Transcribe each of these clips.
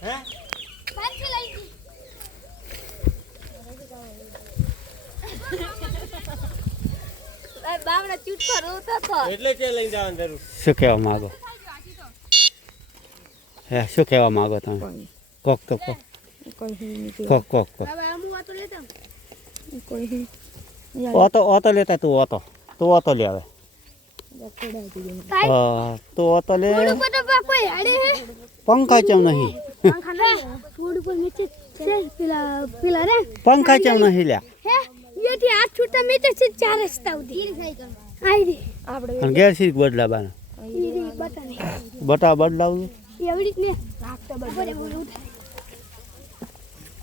હે પાછી લઈ ગઈ બાવડા ચૂટ પર ઉતરતો એટલે કે લઈને જવાનું જરૂર શું કહેવા માંગો હે શું કહેવા માંગો તમે કોક તો કોક કોક કોક કોક હવે આમુ વાતો લેતા ઓતો લેતા તું ઓતો લે હવે તું ઓતો લે થોડું પર કોઈ હાડે હે પંખા ચમ નહીં પંખા ના થોડું પર નીચે છે પેલા રે પંખા ચમ નહીં લ્યા હે યેથી આ છૂટા મેચે છે ચાર રસ્તા ઉધી સાયકલ આઈ આપણે અને ગેર સીટ બદલાવાના ઈ બટાને બટા બદલાવું એવડી જ ને રાખતા બરાબર બોલું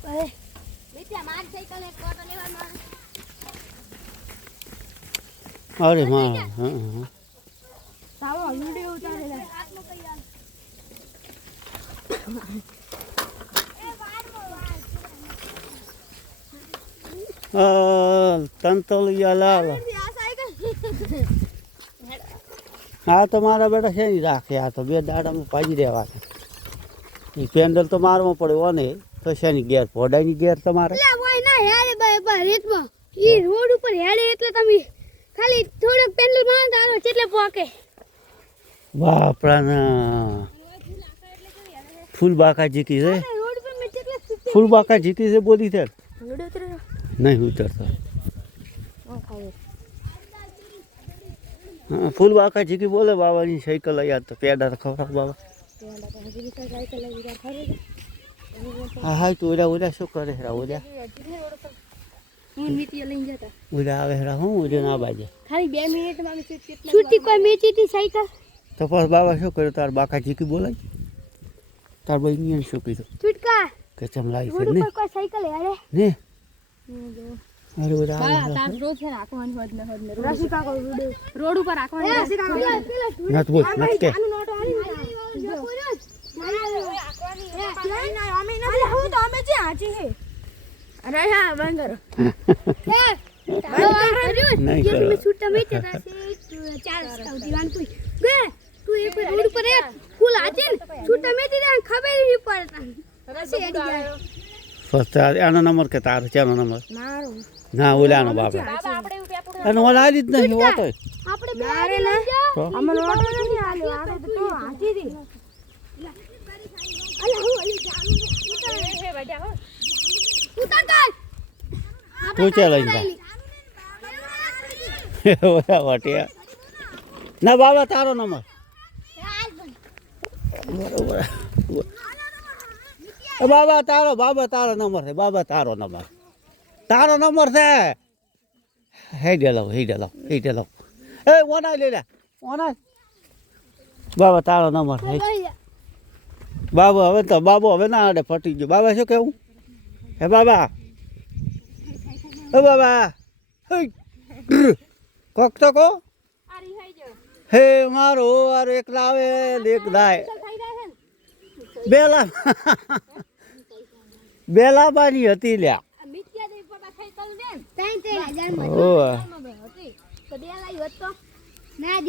અરે બેટા માર સાયકલ એક કોટો લેવાનો અરે માં સાવો વિડિયો ઉતારે લે તંતોલિયા લાલ આ તો મારા બેટા છે નહીં રાખે આ તો બે દાડામાં પાજી રહેવા છે એ પેન્ડલ તો મારવો પડ્યો ને તો શેની ગેર પોડાની ગેર તમારે ઓય ના હેડે બાય રેતમાં ઈ રોડ ઉપર હેડે એટલે તમે ખાલી થોડક પેન્ડલ માર દારો એટલે પોકે બાપરાના ફૂલ બાકા જીકી છે રોડ પર મે એટલે ફૂલ બાકા જીકી છે બોલી છે રોડ ઉતરે નહીં ઉતરતો ઓ ખાય હા ફૂલ બાકા જીકી બોલે બાબાની સાયકલ યાદ તો પેડા તો ખવડાવ બાબા પેલા તો હજી સાયકલ લઈ ગયા ખરે હા હા તું ઓલા શું કરે હેરા ઓલા હું નીતિ લઈ જતા ઓલા આવે હેરા હું ઓલા ના બાજે ખાલી 2 મિનિટમાં અમે છૂટી કોઈ મેચી હતી સાયકલ તો પછી બાબા શું કર્યું તાર બાકા જીકી બોલાય તાર ભાઈ શું કીધું છૂટકા કે ચમ લાવી છે રોડ ને ઉપર કોઈ સાયકલ હેડે ને અરે ઓલા આવે તાર રોડ છે રાખવાની હોદ ને રસી કાકો રોડ ઉપર રાખવાની રસી કાકો નત બોલ નત કે આનું નોટો આની અમે જે આજી હે અરે હા બંધ કરો નહીં કરો મેં છૂટા મેચે તાસે ચાર સ્ટાઉટી વાન કોઈ ગે તું એક રોડ ઉપર એક ફૂલ આજી છૂટા મેચી દે ખબર નહીં પડતા રસી એડી જાય ફર્સ્ટ આનો નંબર કે તારો ચાનો નંબર મારો ના ઓલાનો બાપા અને ઓલા આલી જ નહીં હોતો આપણે મારે ના અમને ઓટો નથી આલ્યો આને તો હાથી દી અલા હું અલી જાનું હે બેટા હો ઉતાર કર તું ચાલ લઈને જા ઓલા વાટિયા ના બાબા તારો નંબર બરોબર બાબા તારો નંબર છે બાબા તારો નંબર છે હે ડેલો એ ઓના લે લે ઓના બાબા તારો નંબર છે બાબુ હવે ના આડે ફટી ગયો બાબા શું કેવું હે બાબા કોક તો કો હે મારો આરો એક લાવે એક દાય બેલા બાની હતી લ્યા ના